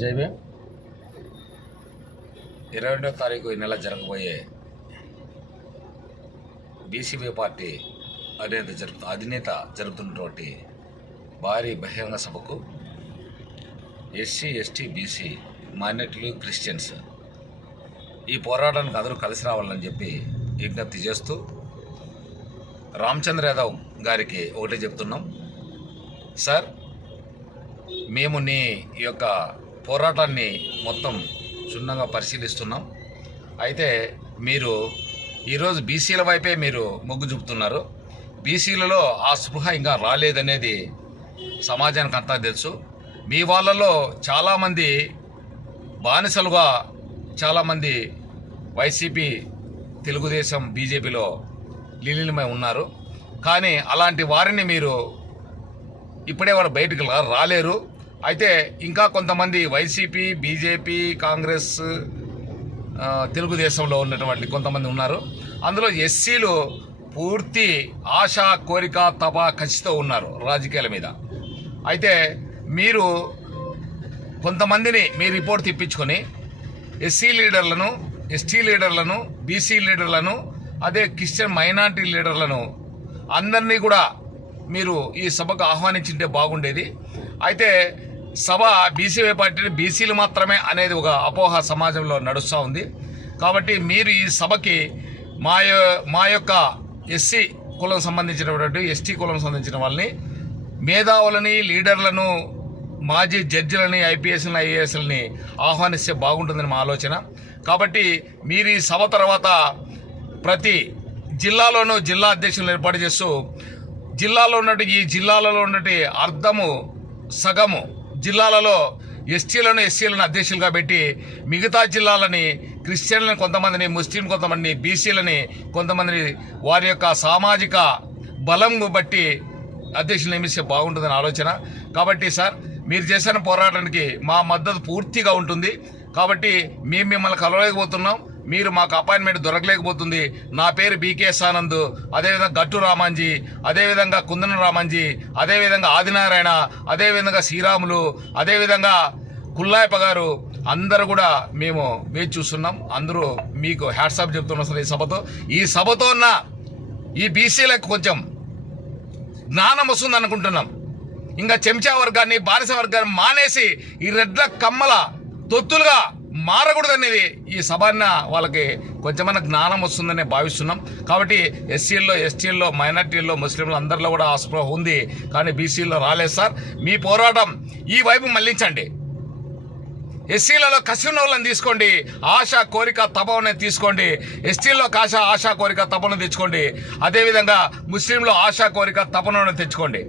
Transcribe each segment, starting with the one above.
జై భీమ్. 22వ తారీఖు ఈ నెల జరగబోయే బీసీవై పార్టీ అధినేత జరుగుతున్నటువంటి భారీ బహిరంగ సభకు ఎస్సీ, ఎస్టీ, బీసీ, మైనారిటీలు, క్రిస్టియన్స్ ఈ పోరాటానికి అందరూ కలిసి రావాలని చెప్పి విజ్ఞప్తి చేస్తూ రామచంద్ర యాదవ్ గారికి ఒకటే చెప్తున్నాం. సార్, మేము నీ యొక్క పోరాటాన్ని మొత్తం క్షుణ్ణంగా పరిశీలిస్తున్నాం. అయితే మీరు ఈరోజు బీసీల వైపే మీరు మొగ్గు చూపుతున్నారు. బీసీలలో ఆ స్పృహ ఇంకా రాలేదనేది సమాజానికి అంతా తెలుసు. మీ వాళ్ళలో చాలామంది బానిసలుగా చాలామంది వైసీపీ, తెలుగుదేశం, బీజేపీలో లీనమై ఉన్నారు. కానీ అలాంటి వారిని మీరు ఇప్పుడే వారు బయటకు రాలేరు. అయితే ఇంకా కొంతమంది వైసీపీ, బీజేపీ, కాంగ్రెస్, తెలుగుదేశంలో ఉన్నటువంటి కొంతమంది ఉన్నారు. అందులో ఎస్సీలు పూర్తి ఆశ, కోరిక, తప, కసితో ఉన్నారు రాజకీయాల మీద. అయితే మీరు కొంతమందిని మీ రిపోర్ట్ తెప్పించుకొని ఎస్సీ లీడర్లను, ఎస్టీ లీడర్లను, బీసీ లీడర్లను, అదే క్రిస్టియన్ మైనారిటీ లీడర్లను అందరినీ కూడా మీరు ఈ సభకు ఆహ్వానించింటే బాగుండేది. అయితే సభ బీసీవై పార్టీని బీసీలు మాత్రమే అనేది ఒక అపోహ సమాజంలో నడుస్తూ ఉంది. కాబట్టి మీరు ఈ సభకి మా యొక్క ఎస్సీ కులం సంబంధించినటువంటి, ఎస్టీ కులం సంబంధించిన వాళ్ళని, మేధావులని, లీడర్లను, మాజీ జడ్జిలని, ఐపీఎస్లని, ఐఏఎస్లని ఆహ్వానిస్తే బాగుంటుందని మా ఆలోచన. కాబట్టి మీరు ఈ సభ తర్వాత ప్రతి జిల్లాలోనూ జిల్లా అధ్యక్షులను ఏర్పాటు చేస్తూ జిల్లాలో ఉన్నట్టు ఈ జిల్లాలలో ఉన్నట్టు అర్ధము సగము జిల్లాలలో ఎస్టీలను, ఎస్సీలను అధ్యక్షులుగా పెట్టి మిగతా జిల్లాలని క్రిస్టియన్లను కొంతమందిని, ముస్లిం కొంతమందిని, బీసీలని కొంతమందిని వారి యొక్క సామాజిక బలం బట్టి అధ్యక్షులు నియమిస్తే బాగుంటుందని ఆలోచన. కాబట్టి సార్, మీరు చేసిన పోరాటానికి మా మద్దతు పూర్తిగా ఉంటుంది. కాబట్టి మేము మిమ్మల్ని కలవలేకపోతున్నాం, మీరు మాకు అపాయింట్మెంట్ దొరకలేకపోతుంది. నా పేరు బీకేఎస్ ఆనంద్, అదేవిధంగా గట్టు రామాంజీ, అదేవిధంగా కుందన రామాంజీ, అదేవిధంగా ఆదినారాయణ, అదేవిధంగా శ్రీరాములు, అదేవిధంగా కుల్లాయప్ప గారు, అందరూ కూడా మేము వేచి చూస్తున్నాం. అందరూ మీకు హ్యాట్సాప్ చెప్తున్నాం సార్. ఈ సభతో ఉన్న ఈ బీసీలకు కొంచెం జ్ఞానం వస్తుంది అనుకుంటున్నాం. ఇంకా చెంచా వర్గాన్ని, బానిస వర్గాన్ని మానేసి ఈ రెడ్ల కమ్మల తొత్తులుగా మారకూడదనేది ఈ సభన్న వాళ్ళకి కొంచెమన్నా జ్ఞానం వస్తుందనే భావిస్తున్నాం. కాబట్టి ఎస్సీల్లో, ఎస్టీల్లో, మైనార్టీల్లో, ముస్లింలు అందరిలో కూడా ఆ స్పృహ ఉంది. కానీ బీసీల్లో రాలేదు సార్. మీ పోరాటం ఈ వైపు మళ్లించండి. ఎస్సీలలో కసి ఉన్న వాళ్ళని తీసుకోండి, ఆశ, కోరిక, తపన తీసుకోండి. ఎస్టీల్లో ఆశ, కోరిక, తపన తెచ్చుకోండి. అదేవిధంగా ముస్లింలో ఆశ, కోరిక, తపన తెచ్చుకోండి.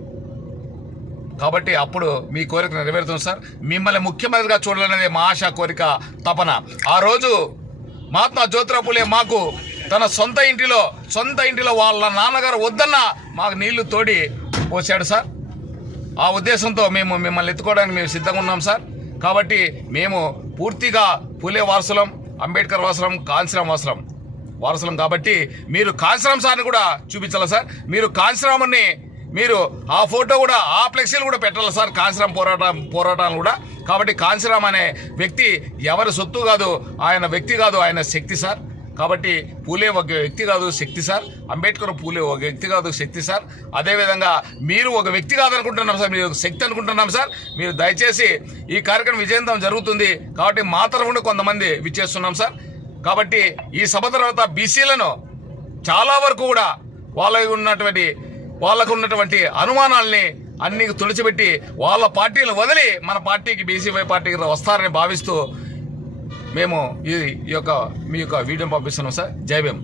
కాబట్టి అప్పుడు మీ కోరిక నెరవేరుతుంది సార్. మిమ్మల్ని ముఖ్యమంత్రిగా చూడాలనేది మా ఆశ, కోరిక, తపన. ఆ రోజు మహాత్మా జ్యోతిరావు పూలే మాకు తన సొంత ఇంటిలో వాళ్ళ నాన్నగారు వద్దన్న మాకు నీళ్లు తోడి పోసాడు సార్. ఆ ఉద్దేశంతో మేము మిమ్మల్ని ఎత్తుకోవడానికి మేము సిద్ధంగా ఉన్నాం సార్. కాబట్టి మేము పూర్తిగా పూలే వారసులం, అంబేద్కర్ వారసులం, కాంశీరాం వారసులం. కాబట్టి మీరు కాంశీరాం సార్ని కూడా చూపించాలి సార్. మీరు కాంశీరాముని మీరు ఆ ఫోటో కూడా, ఆ ఫ్లెక్సీలు కూడా పెట్టాలి సార్. కాంశీరాం పోరాటాలు కూడా. కాబట్టి కాంశీరాం అనే వ్యక్తి ఎవరి సొత్తు కాదు, ఆయన వ్యక్తి కాదు, ఆయన శక్తి సార్. కాబట్టి పూలే ఒక వ్యక్తి కాదు, శక్తి సార్. అంబేద్కర్, పూలే ఒక వ్యక్తి కాదు, శక్తి సార్. అదేవిధంగా మీరు ఒక వ్యక్తి కాదనుకుంటున్నాం సార్, మీరు ఒక శక్తి అనుకుంటున్నాం సార్. మీరు దయచేసి ఈ కార్యక్రమం విజయవంతం జరుగుతుంది. కాబట్టి మా తరఫున కొంతమంది విచ్చేస్తున్నాం సార్. కాబట్టి ఈ సభ తర్వాత బీసీలను చాలా వరకు కూడా వాళ్ళకు ఉన్నటువంటి అనుమానాల్ని అన్ని తుడిచిపెట్టి వాళ్ళ పార్టీలు వదిలి మన పార్టీకి, బీసీవై పార్టీకి వస్తారని భావిస్తూ మేము మీ యొక్క వీడియోని పంపిస్తున్నాం సార్. జై భీమ్.